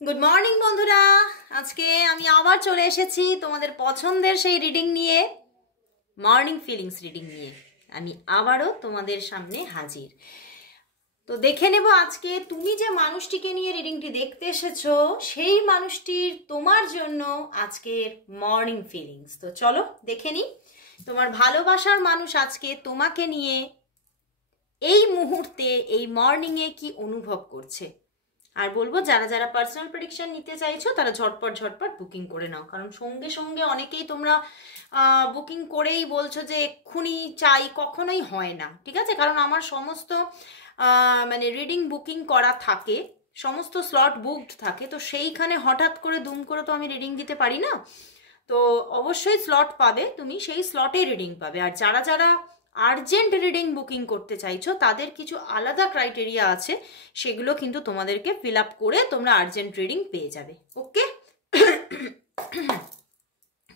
Good morning বন্ধুরা। আজকে আমি আবার চলে এসেছি তোমাদের পছন্দের সেই রিডিং নিয়ে, মর্নিং ফিলিংস রিডিং নিয়ে আমি আবারও তোমাদের সামনে হাজির। তো দেখে নেব আজকে তুমি যে মানুষটিকে নিয়ে রিডিংটি দেখতে এসেছো সেই মানুষটির তোমার জন্য আজকের মর্নিং ফিলিংস। তো চলো দেখে নিই তোমার ভালোবাসার মানুষ আজকে তোমাকে নিয়ে এই মুহূর্তে এই মর্নিংয়ে কি অনুভব করছে। আর বলবো যারা যারা পার্সোনাল প্রেডিকশন নিতে চাইছো তারা ঝটপট বুকিং করে নাও, কারণ সঙ্গে সঙ্গে অনেকেই তোমরা বুকিং করেই বলছো যে এক্ষুনি চাই, কখনোই হয় না, ঠিক আছে? কারণ আমার সমস্ত মানে রিডিং বুকিং করা থাকে, সমস্ত স্লট বুকড থাকে, তো সেইখানে হঠাৎ করে দুম করে তো আমি রিডিং দিতে পারি না। তো অবশ্যই স্লট পাবে, তুমি সেই স্লটে রিডিং পাবে। আর যারা যারা আর্জেন্ট রিডিং বুকিং করতে চাইছো তাদের কিছু আলাদা ক্রাইটেরিয়া আছে, সেগুলো কিন্তু তোমাদেরকে ফিল আপ করে তোমরা আর্জেন্ট রিডিং পেয়ে যাবে। ওকে,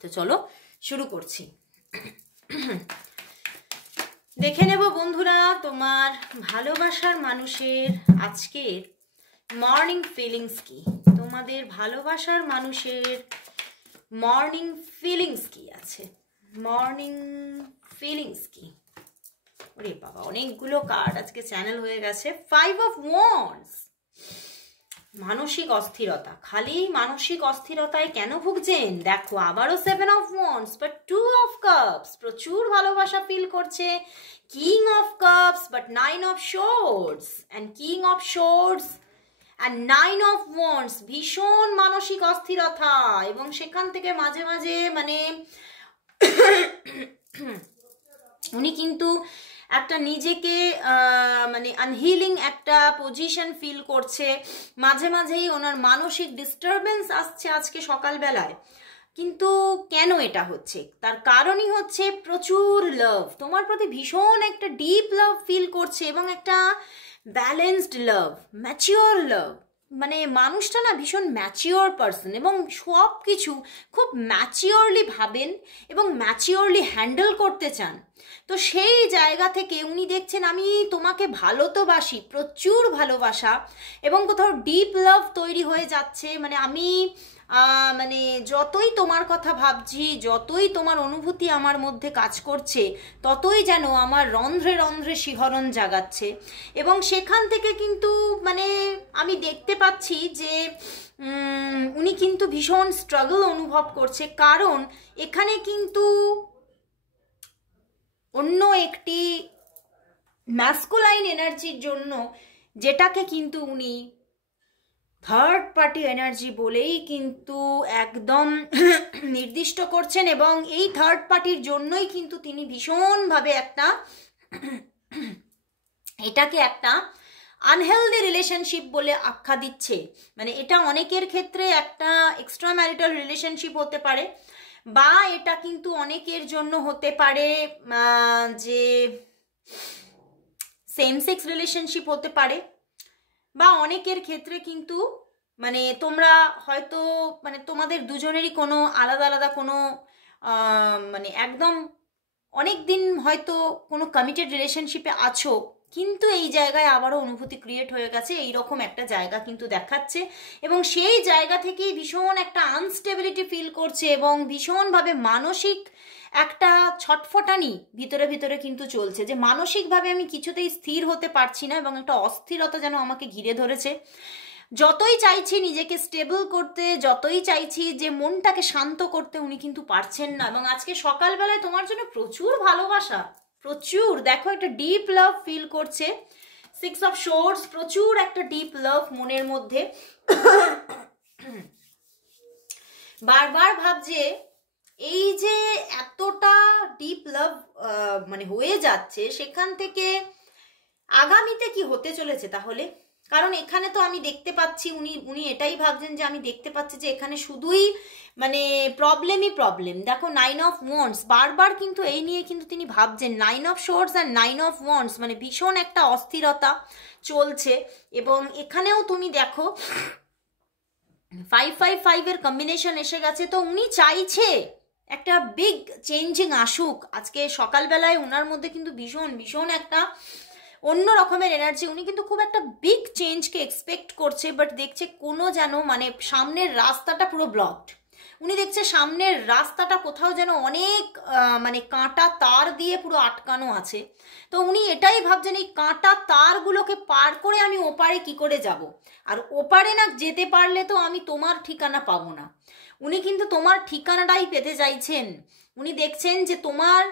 তো চলো শুরু করছি। দেখে নেব বন্ধুরা তোমার ভালোবাসার মানুষের আজকের মর্নিং ফিলিংস কি। তোমাদের ভালোবাসার মানুষের মর্নিং ফিলিংস কি আছে, মর্নিং ফিলিংস কি। ওরে বাবা, অনেকগুলো কার্ড আজকে চ্যানেল হয়ে গেছে। 5 অফ ওয়ান্ডস, মানসিক অস্থিরতা, খালি মানসিক অস্থিরতায় কেন ভুগছেন দেখো। আবারও 7 of wands, but 2 of cups, প্রচুর ভালোবাসা ফিল করছে। King of cups, but 9 of swords and king of swords and 9 of wands, ভীষণ মানসিক অস্থিরতা। এবং সেখান থেকে মাঝে মাঝে মানে উনি কিন্তু একটা নিজেকে মানে আনহিলিং একটা পজিশন ফিল করছে। মাঝে মাঝেই ওনার মানসিক ডিস্টারবেন্স আসছে আজকে সকালবেলায়। কিন্তু কেন এটা হচ্ছে, তার কারণই হচ্ছে প্রচুর লাভ, তোমার প্রতি ভীষণ একটা ডিপ লাভ ফিল করছে এবং একটা ব্যালেন্সড লাভ, ম্যাচিওর লাভ। মানে মানুষটা না ভীষণ ম্যাচিওর পারসন এবং সব কিছু খুব ম্যাচিওরলি ভাবেন এবং ম্যাচিওরলি হ্যান্ডেল করতে চান। তো সেই জায়গা থেকে উনি দেখছেন আমি তোমাকে ভালো তো বাসি, প্রচুর ভালোবাসা এবং কোথাও ডিপ লাভ তৈরি হয়ে যাচ্ছে। মানে আমি মানে যতই তোমার কথা ভাবছি, যতই তোমার অনুভূতি আমার মধ্যে কাজ করছে, ততই যেন আমার রন্ধ্রে রন্ধ্রে শিহরণ জাগাচ্ছে। এবং সেখান থেকে কিন্তু মানে আমি দেখতে পাচ্ছি যে উনি কিন্তু ভীষণ স্ট্রাগল অনুভব করছে, কারণ এখানে কিন্তু অন্য একটি ম্যাস্কুলাইন এনার্জির জন্য, যেটাকে কিন্তু উনি থার্ড পার্টি এনার্জি বলেই কিন্তু একদম নির্দিষ্ট করছেন। এবং এই থার্ড পার্টির জন্যই কিন্তু তিনি ভীষণভাবে একটা এটাকে একটা আনহেলদি রিলেশনশিপ বলে আখ্যা দিচ্ছে। মানে এটা অনেকের ক্ষেত্রে একটা এক্সট্রা ম্যারিটাল রিলেশনশিপ হতে পারে, বা এটা কিন্তু অনেকের জন্য হতে পারে যে সেম সেক্স রিলেশনশিপ হতে পারে, বা অনেকের ক্ষেত্রে কিন্তু মানে তোমরা হয়তো মানে তোমাদের দুজনেরই কোনো আলাদা আলাদা কোনো মানে একদম অনেক দিন হয়তো কোনো কমিটেড রিলেশনশিপে আছো, কিন্তু এই জায়গায় আবারও অনুভূতি ক্রিয়েট হয়ে গেছে, এইরকম একটা জায়গা কিন্তু দেখাচ্ছে। এবং সেই জায়গা থেকেই ভীষণ একটা আনস্টেবিলিটি ফিল করছে এবং ভীষণভাবে মানসিক একটা ছটফটানি ভিতরে ভিতরে কিন্তু চলছে, যে মানসিকভাবে আমি কিছুতেই স্থির হতে পারছি না এবং একটা অস্থিরতা যেন আমাকে ঘিরে ধরেছে। যতই চাইছি নিজেকে স্টেবল করতে, যতই চাইছি যে মনটাকে শান্ত করতে, উনি কিন্তু পারছেন না। এবং আজকে সকালবেলায় তোমার জন্য প্রচুর ভালোবাসা, প্রচুর দেখো একটা ডিপ লাভ ফিল করছে। 6 অফ শোর্ডস, প্রচুর একটা ডিপ লাভ মনের মধ্যে। বারবার ভাবছে এই যে এতটা ডিপ লাভ মানে হয়ে যাচ্ছে, সেখান থেকে আগামীতে কি হতে চলেছে তাহলে। কারণ এখানে তো আমি দেখতে পাচ্ছি উনি এটাই ভাবছেন যে আমি দেখতে পাচ্ছি যে এখানে শুধুই মানে প্রবলেমই প্রবলেম। দেখো 9 অফ ওয়ান্ডস, বারবার কিন্তু এই নিয়ে কিন্তু তিনি ভাবছেন। 9 অফ শোর্ডস আর 9 অফ ওয়ান্ডস, মানে ভীষণ একটা অস্থিরতা চলছে। এবং এখানেও তুমি দেখো 555 এর কম্বিনেশন এসে গেছে। তো উনি চাইছে একটা বিগ চেঞ্জিং আসুক। আজকে সকালবেলায় ওনার মধ্যে কিন্তু ভীষণ ভীষণ একটা অন্য রকমের এনার্জি। উনি কিন্তু খুব একটা বিগ চেঞ্জকে এক্সপেক্ট করছে, বাট দেখছে কোনো যেন মানে সামনের রাস্তাটা পুরো ব্লকড। উনি দেখছে সামনের রাস্তাটা কোথাও যেন অনেক মানে কাঁটা তার দিয়ে পুরো আটকানো আছে। তো উনি এটাই ভাবছেন এই কাঁটা তারগুলোকে পার করে আমি ওপারে কি করে যাব, আর ওপারে না যেতে পারলে তো আমি তোমার ঠিকানা পাবো না। উনি কিন্তু তোমার ঠিকানাটাই পেতে চাইছেন। উনি দেখছেন যে তোমার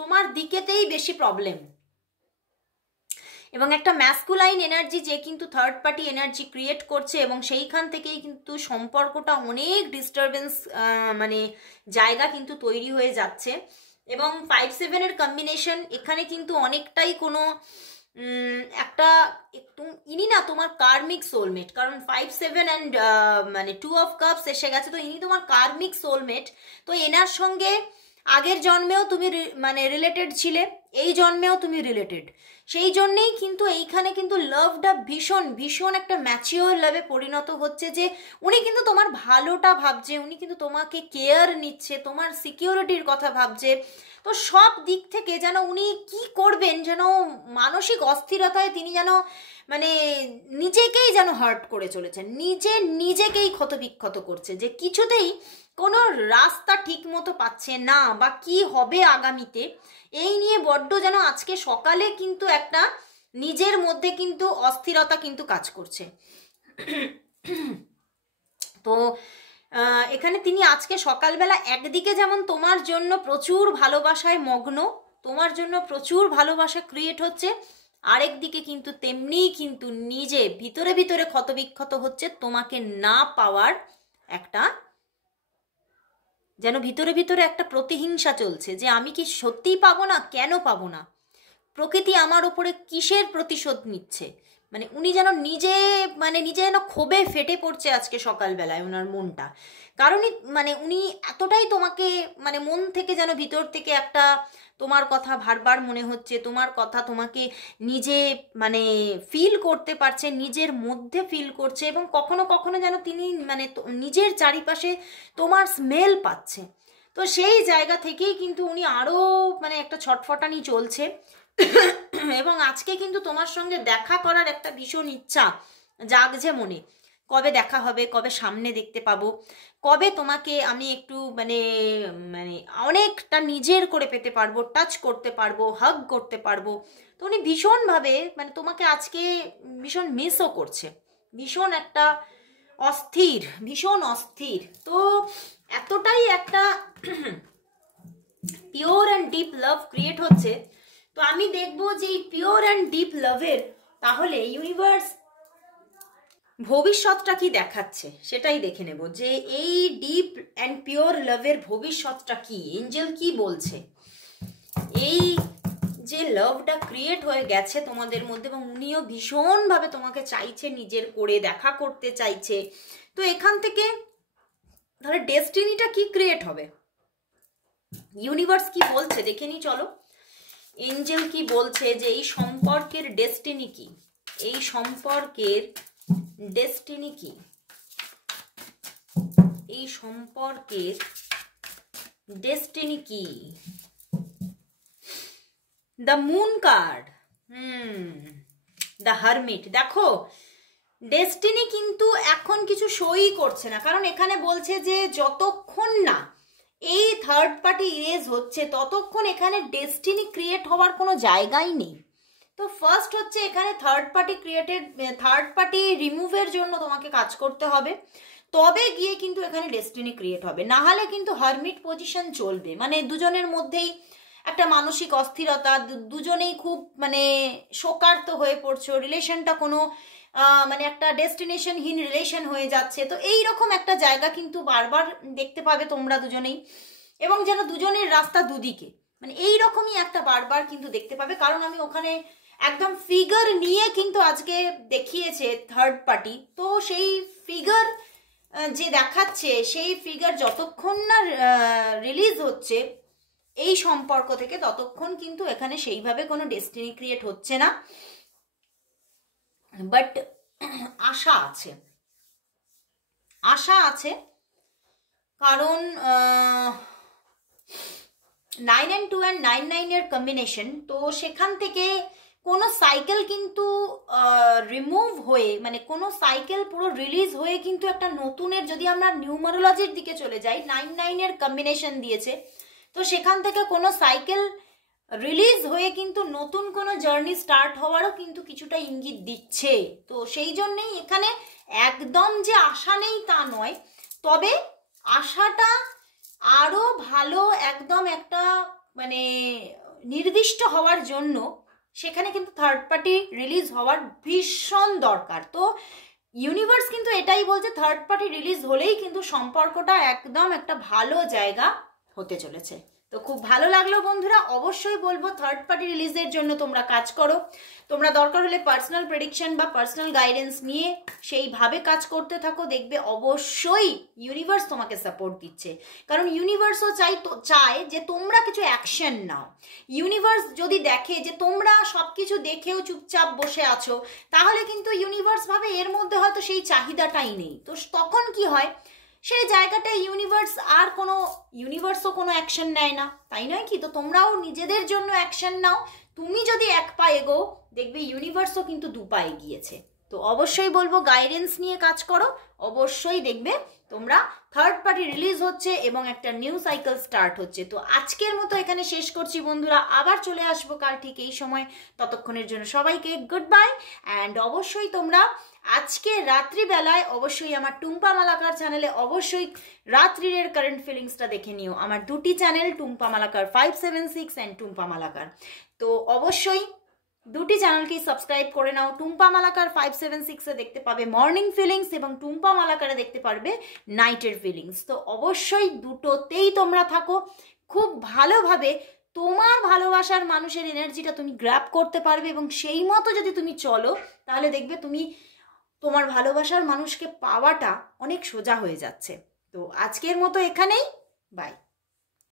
তোমার দিকেতেই বেশি প্রবলেম, এবং একটা ম্যাসকুলাইন এনার্জি যে কিন্তু থার্ড পার্টি এনার্জি ক্রিয়েট করছে, এবং সেইখান থেকেই কিন্তু সম্পর্কটা অনেক ডিস্টারবেন্স মানে জায়গা কিন্তু তৈরি হয়ে যাচ্ছে। এবং 5-7-এর কম্বিনেশন এখানে কিন্তু অনেকটাই কোনো একটা ইনি না তোমার কার্মিক সোলমেট, কারণ 5-7 অ্যান্ড মানে 2 অফ কাপস এসে গেছে, তো ইনি তোমার কার্মিক সোলমেট। তো এনার সঙ্গে আগের জন্মেও তুমি মানে রিলেটেড ছিলে, এই জন্মেও তুমি রিলেটেড। সেই জন্যেই কিন্তু এইখানে কিন্তু লাভটা ভীষণ ভীষণ একটা ম্যাচিওর লাভে পরিণত হচ্ছে, যে উনি কিন্তু তোমার ভালোটা ভাবছে, উনি কিন্তু তোমাকে কেয়ার নিচ্ছে, তোমার সিকিউরিটির কথা ভাবছে। তো সব দিক থেকে যেন উনি কি করবেন, যেন মানসিক অস্থিরতায় তিনি যেন মানে নিজেকেই যেন হার্ট করে চলেছেন, নিজেকেই ক্ষতবিক্ষত করছে, যে কিছুতেই কোনো রাস্তা ঠিক মতো পাচ্ছে না, বা কি হবে আগামীতে এই নিয়ে বড্ড যেন আজকে সকালে কিন্তু একটা নিজের মধ্যে কিন্তু অস্থিরতা কিন্তু কাজ করছে। তো এখানে তিনি আজকে সকালবেলা একদিকে যেমন তোমার জন্য প্রচুর ভালোবাসায় মগ্ন, তোমার জন্য প্রচুর ভালোবাসা ক্রিয়েট হচ্ছে, আরেক দিকে কিন্তু তেমনিই কিন্তু নিজে ভিতরে ভিতরে ক্ষতবিক্ষত হচ্ছে তোমাকে না পাওয়ার একটা, যেন ভিতরে ভিতরে একটা প্রতিহিংসা চলছে, যে আমি কি সত্যিই পাবো না, কেন পাবো না, প্রকৃতি আমার ওপরে কিসের প্রতিশোধ নিচ্ছে। মানে উনি যেন নিজে যেন ক্ষোভে ফেটে পড়ছে আজকে সকালবেলায় ওনার মনটা, কারণই মানে উনি এতটাই তোমাকে মানে মন থেকে যেন ভিতর থেকে একটা তোমার কথা বারবার মনে হচ্ছে, তোমার কথা তোমাকে নিজে মানে ফিল করতে পারছে, নিজের মধ্যে ফিল করছে, এবং কখনো কখনো যেন তিনি মানে নিজের চারিপাশে তোমার স্মেল পাচ্ছে। তো সেই জায়গা থেকেই কিন্তু উনি আরও মানে একটা ছটফটানি চলছে। এবং আজকে কিন্তু তোমার সঙ্গে দেখা করার একটা ভীষণ ইচ্ছা জাগছে মনে, কবে দেখা হবে, কবে সামনে দেখতে পাবো, কবে তোমাকে আমি একটু মানে মানে অনেকটা নিজের করে পেতে পারবো, টাচ করতে পারবো, হাগ করতে পারবো। তো উনি ভীষণভাবে মানে তোমাকে আজকে ভীষণ মিসও করছে, ভীষণ একটা অস্থির, ভীষণ অস্থির। তো এতটাই একটা pure and deep love create হচ্ছে। তো আমি দেখবো যে এই পিওর অ্যান্ড ডিপ লাভের তাহলে ইউনিভার্স ভবিষ্যৎটা কি দেখাচ্ছে সেটাই দেখে নেব, যে এই ডিপ অ্যান্ড পিওর লাভের ভবিষ্যৎটা কি, এঞ্জেল কি বলছে। এই যে লাভটা ক্রিয়েট হয়ে গেছে তোমাদের মধ্যে, এবং উনিও ভীষণভাবে তোমাকে চাইছে নিজের করে, দেখা করতে চাইছে। তো এখান থেকে তাহলে ডেস্টিনিটা কি ক্রিয়েট হবে, ইউনিভার্স কি বলছে দেখে নি চলো। এঞ্জেল কি বলছে যে এই সম্পর্কের ডেস্টিনি কি, এই সম্পর্কের ডেস্টিনি কি, এই সম্পর্কের ডেস্টিনি কি। The moon card, the hermit. দেখো ডেস্টিনি কিন্তু এখন কিছু সই করছে না, কারণ এখানে বলছে যে যতক্ষণ না এই থার্ড পার্টি ইরেজ হচ্ছে ততক্ষণ এখানে ডেস্টিনি ক্রিয়েট হওয়ার কোনো জায়গাই নেই। তো ফার্স্ট হচ্ছে এখানে থার্ড পার্টি রিমুভের জন্য তোমাকে কাজ করতে হবে, তবে গিয়ে কিন্তু এখানে ডেস্টিনি ক্রিয়েট হবে, না হলে কিন্তু হারমিট পজিশন চলবে। মানে দুজনের মধ্যেই একটা মানসিক অস্থিরতা, দুজনেই খুব মানে শোকার্ত হয়ে পড়ছো, রিলেশনটা কোনো মানে একটা ডেস্টিনেশনহীন রিলেশন হয়ে যাচ্ছে। তো এই রকম একটা জায়গা কিন্তু বারবার দেখতে পাবে তোমরা দুজনেই, এবং যেন দুজনের রাস্তা দুদিকে মানে এই রকমই একটা বারবার কিন্তু দেখতে পাবে। কারণ আমি ওখানে একদম ফিগার নিয়ে কিন্তু আজকে দেখিয়েছে থার্ড পার্টি, তো সেই ফিগার যে দেখাচ্ছে সেই ফিগার যতক্ষণ না রিলিজ হচ্ছে এই সম্পর্ক থেকে ততক্ষণ কিন্তু এখানে সেইভাবে কোনো ডেস্টিনি ক্রিয়েট হচ্ছে না। বাট আশা আছে, আশা আছে, কারণ 9 and 2 and 9 9 এর কম্বিনেশন, তো সেখান থেকে কোনো সাইকেল কিন্তু রিমুভ হয়ে, মানে কোনো সাইকেল পুরো রিলিজ হয়ে কিন্তু একটা নতুনের, যদি আমরা নিউমারোলজির দিকে চলে যাই, 9 9 এর কম্বিনেশন দিয়েছে, তো সেখান থেকে কোনো সাইকেল রিলিজ হয়ে কিন্তু নতুন কোনো জার্নি স্টার্ট হওয়ারও কিন্তু কিছুটা ইঙ্গিত দিচ্ছে। তো সেই জন্যেই এখানে একদম যে আশা নেই তা নয়, তবে আশাটা আরো ভালো একদম একটা মানে নির্দিষ্ট হওয়ার জন্য সেখানে কিন্তু থার্ড পার্টি রিলিজ হওয়ার ভীষণ দরকার। তো ইউনিভার্স কিন্তু এটাই বলছে, থার্ড পার্টি রিলিজ হলেই কিন্তু সম্পর্কটা একদম একটা ভালো জায়গা হতে চলেছে। তো খুব ভালো লাগলো বন্ধুরা, অবশ্যই বলবো থার্ড পার্টি রিলিজের জন্য তোমরা কাজ করো। তোমরা দরকার হলে পার্সোনাল প্রেডিকশন বা পার্সোনাল গাইডেন্স নিয়ে সেইভাবে কাজ করতে থাকো, দেখবে অবশ্যই ইউনিভার্স তোমাকে সাপোর্ট দিচ্ছে। কারণ ইউনিভার্সও চায় যে তোমরা কিছু অ্যাকশন নাও। ইউনিভার্স যদি দেখে যে তোমরা সবকিছু দেখেও চুপচাপ বসে আছো, তাহলে কিন্তু ইউনিভার্স ভাবে এর মধ্যে হয়তো সেই চাহিদাটাই নেই। তো তখন কি হয়, সেই জায়গাটায় ইউনিভার্সও কোনো অ্যাকশন নেয় না, তাই নয় কি? তো তোমরাও নিজেদের জন্য অ্যাকশন নাও। তুমি যদি এক পা এগো, দেখবে ইউনিভার্সও কিন্তু দু পা এগিয়েছে। তো অবশ্যই বলবো গাইডেন্স নিয়ে কাজ করো, অবশ্যই দেখবে তোমরা থার্ড পার্টি রিলিজ হচ্ছে এবং একটা নিউ সাইকেল স্টার্ট হচ্ছে। তো আজকের মতো এখানে শেষ করছি বন্ধুরা, আবার চলে আসবো কাল ঠিক এই সময়। ততক্ষণের জন্য সবাইকে গুড বাই। অ্যান্ড অবশ্যই তোমরা আজকে রাত্রিবেলায় অবশ্যই আমার টুম্পা মালাকার চ্যানেলে অবশ্যই রাত্রির কারেন্ট ফিলিংসটা দেখে নিও। আমার দুটি চ্যানেল, টুম্পা মালাকার 576 অ্যান্ড টুম্পা মালাকার। তো অবশ্যই দুটি চ্যানেলকেই সাবস্ক্রাইব করে নাও। টুম্পা মালাকার 576-এ দেখতে পাবে মর্নিং ফিলিংস এবং টুম্পা মালাকারে দেখতে পারবে নাইটের ফিলিংস। তো অবশ্যই দুটোতেই তোমরা থাকো, খুব ভালোভাবে তোমার ভালোবাসার মানুষের এনার্জিটা তুমি গ্র্যাব করতে পারবে এবং সেই মতো যদি তুমি চলো, তাহলে দেখবে তুমি তোমার ভালোবাসার মানুষকে পাওয়াটা অনেক সোজা হয়ে যাচ্ছে। তো আজকের মতো এখানেই, বাই।